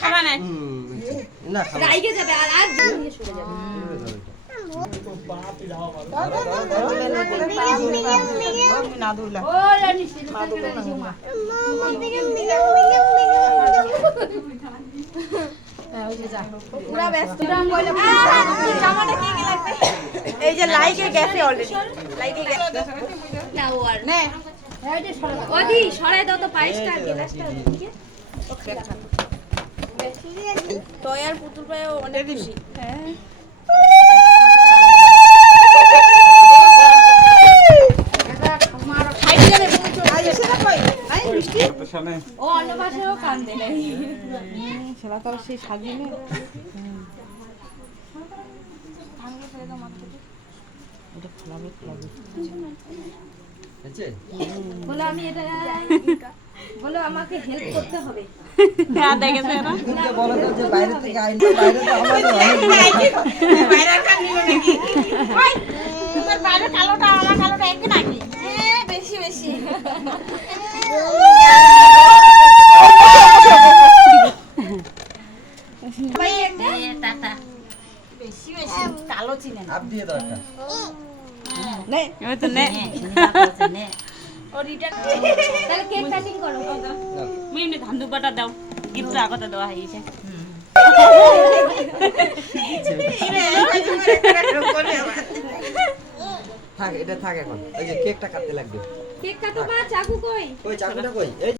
খাবা না না খাবো রাইগে যাবে আর আর নিয়ে শুয়ে যাবে ও রানী পুরা ব্যস্ত জামাটা কে কে লাগবে এই যে লাইকে গেছে অলরেডি লাইকে গেছে না ও আর নে ওদি সরাই দাও তো পায়েসটা আর গ্লাসটা ওদিকে তয়ার পুতুল পায়ে অনেক খুশি হ্যাঁ ও অন্য পাশেও কান্দে নাই সেটা তো সেই সাজিয়ে বলো আমি এটা বলো আমাকে হেল্প করতে হবে হ্যাঁ দেখেছে না তুমি বলো তো যে বাইরে থেকে আইলো বাইরে তো আমাদের অনেক বাইরেটা নিল নাকি ভাই তোমার বাইরে কালোটা আমার কালোটা একই নাকি বেশি বেশি ভাই একটা টাটা বেশি বেশি কালো চিনে না আপ দিয়ে দাও একটা নে ওই তো নে ও রিটার্ন তাহলে কেক কাটিং করো মিনি ধান দুপাটা দাও গিফট আগতে দেওয়া হয়েছে থাক এটা থাক এখন এই যে কেকটা কাটতে লাগবে কেক কাটো মা চাকু কই ওই চাকুটা কই এই